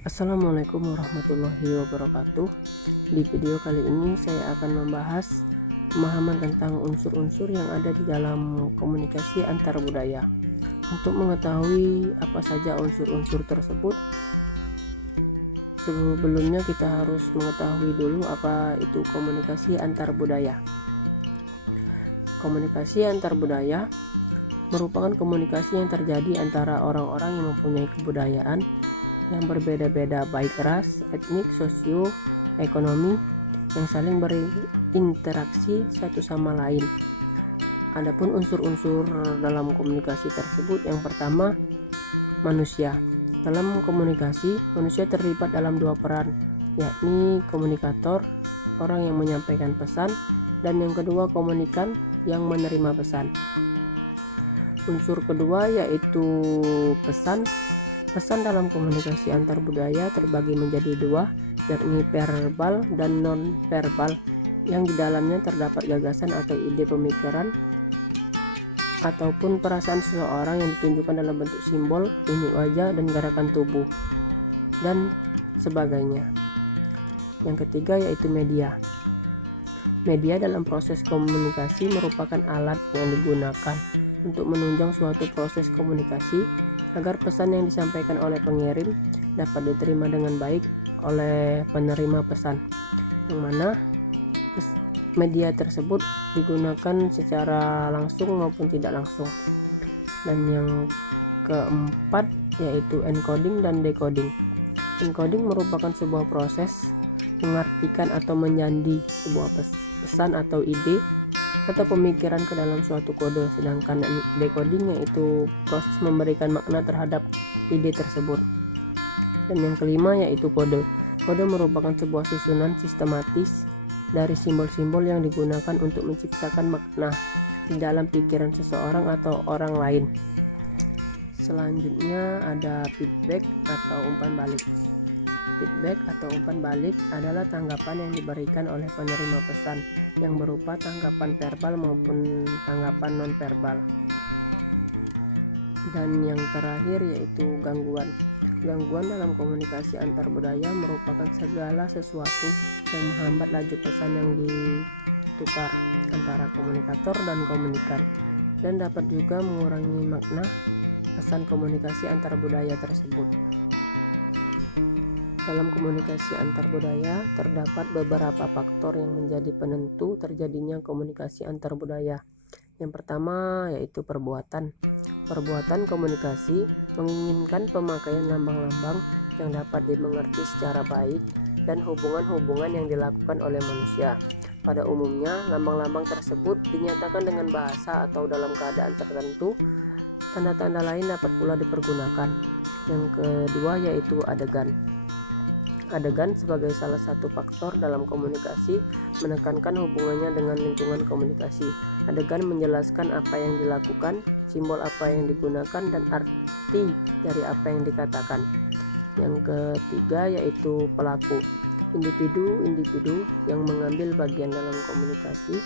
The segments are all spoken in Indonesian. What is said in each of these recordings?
Assalamualaikum warahmatullahi wabarakatuh. Di video kali ini saya akan membahas pemahaman tentang unsur-unsur yang ada di dalam komunikasi antar budaya. Untuk mengetahui apa saja unsur-unsur tersebut, sebelumnya kita harus mengetahui dulu apa itu komunikasi antar budaya. Komunikasi antar budaya merupakan komunikasi yang terjadi antara orang-orang yang mempunyai kebudayaan yang berbeda-beda, baik ras, etnik, sosio, ekonomi, yang saling berinteraksi satu sama lain. Adapun unsur-unsur dalam komunikasi tersebut, yang pertama, manusia. Dalam komunikasi, manusia terlibat dalam dua peran, yakni komunikator, orang yang menyampaikan pesan, dan yang kedua, komunikan yang menerima pesan. Unsur kedua yaitu pesan. Pesan dalam komunikasi antar budaya terbagi menjadi dua, yakni verbal dan non-verbal, yang di dalamnya terdapat gagasan atau ide pemikiran ataupun perasaan seseorang yang ditunjukkan dalam bentuk simbol, mimik wajah, dan gerakan tubuh, dan sebagainya. Yang ketiga yaitu media. Media dalam proses komunikasi merupakan alat yang digunakan untuk menunjang suatu proses komunikasi agar pesan yang disampaikan oleh pengirim dapat diterima dengan baik oleh penerima pesan, yang mana media tersebut digunakan secara langsung maupun tidak langsung. Dan yang keempat yaitu encoding dan decoding. Encoding merupakan sebuah proses mengartikan atau menyandi sebuah pesan atau ide atau pemikiran ke dalam suatu kode, sedangkan decoding yaitu proses memberikan makna terhadap ide tersebut. Dan yang kelima yaitu kode. Kode merupakan sebuah susunan sistematis dari simbol-simbol yang digunakan untuk menciptakan makna di dalam pikiran seseorang atau orang lain. Selanjutnya ada feedback atau umpan balik. Feedback atau umpan balik adalah tanggapan yang diberikan oleh penerima pesan yang berupa tanggapan verbal maupun tanggapan non-verbal. Dan yang terakhir yaitu gangguan. Gangguan dalam komunikasi antar budaya merupakan segala sesuatu yang menghambat laju pesan yang ditukar antara komunikator dan komunikan, dan dapat juga mengurangi makna pesan komunikasi antar budaya tersebut. Dalam komunikasi antar budaya terdapat beberapa faktor yang menjadi penentu terjadinya komunikasi antar budaya. Yang pertama yaitu perbuatan. Perbuatan komunikasi menginginkan pemakaian lambang-lambang yang dapat dimengerti secara baik dan hubungan-hubungan yang dilakukan oleh manusia. Pada umumnya, lambang-lambang tersebut dinyatakan dengan bahasa atau dalam keadaan tertentu. Tanda-tanda lain dapat pula dipergunakan. Yang kedua yaitu adegan. Adegan sebagai salah satu faktor dalam komunikasi menekankan hubungannya dengan lingkungan komunikasi. Adegan menjelaskan apa yang dilakukan, simbol apa yang digunakan, dan arti dari apa yang dikatakan. Yang ketiga yaitu pelaku. Individu-individu yang mengambil bagian dalam komunikasi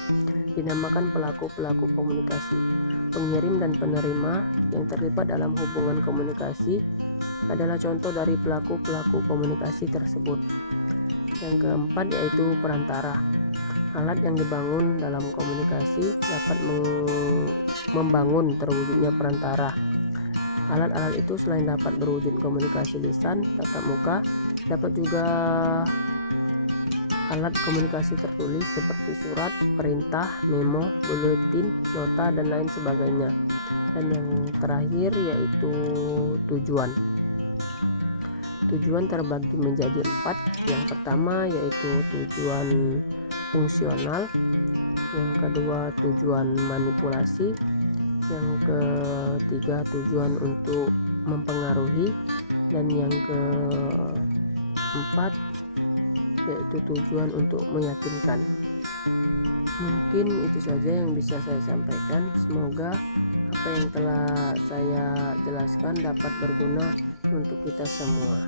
dinamakan pelaku-pelaku komunikasi. Pengirim dan penerima yang terlibat dalam hubungan komunikasi adalah contoh dari pelaku-pelaku komunikasi tersebut. Yang keempat yaitu perantara. Alat yang dibangun dalam komunikasi dapat membangun terwujudnya perantara. Alat-alat itu selain dapat berwujud komunikasi lisan, tatap muka, dapat juga alat komunikasi tertulis seperti surat, perintah, memo, buletin, nota, dan lain sebagainya. Dan yang terakhir yaitu tujuan. Tujuan terbagi menjadi 4. Yang pertama yaitu tujuan fungsional, yang kedua tujuan manipulasi, yang ketiga tujuan untuk mempengaruhi, dan yang keempat yaitu tujuan untuk meyakinkan. Mungkin itu saja yang bisa saya sampaikan. Semoga apa yang telah saya jelaskan dapat berguna untuk kita semua.